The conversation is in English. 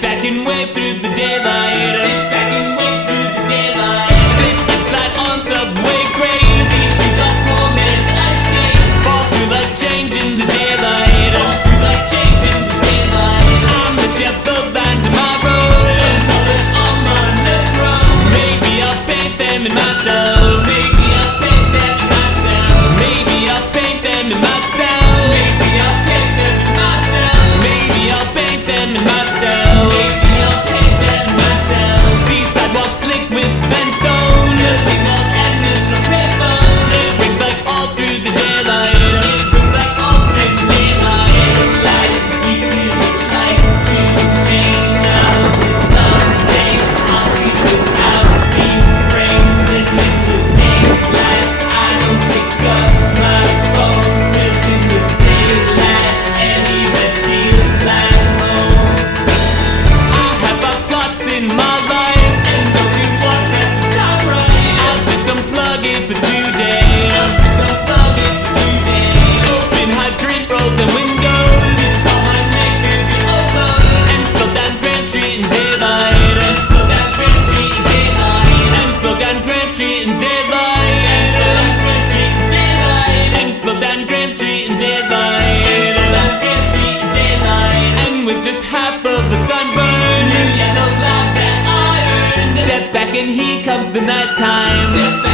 Sit back and wait through the daylight. Sit back and wait through the daylight. Slip and slide on subway grades. These shoes are poor man's ice skates. Fall through like change in the daylight. Fall through like change in the daylight. I miss your both lines in my road. Some call it on monochrome. Maybe I'll paint them in myself. Maybe I'll paint them in myself. Maybe I'll paint them in myself. Maybe I'll paint them in myself. Maybe I'll paint them in myself. Maybe I'll paint them in myself. These sidewalks slick with brimstone. Nothing else and in no payphone. It rings like all through the daylight. It rings like all through the daylight. Daylight, we could try to hang out. Someday I'll see without these frames. And in the daylight, I don't pick up my phone. 'Cause in the daylight, anywhere feels like home. I have a plots in my life, and only one has the top right. I'll just unplug it for today. I'll just unplug it for today. Open hydrant, roll the windows. It's all my neck and get overload. And flow down Grand Street in daylight. And flow down Grand Street in daylight. And flow down Grand Street in daylight. And flow down Grand Street in daylight. And flow down Grand Street in daylight. And flow down Grand Street in daylight. And with just half of the sunburn, new yellow light that I earned. Step back and here comes the nighttime. Step back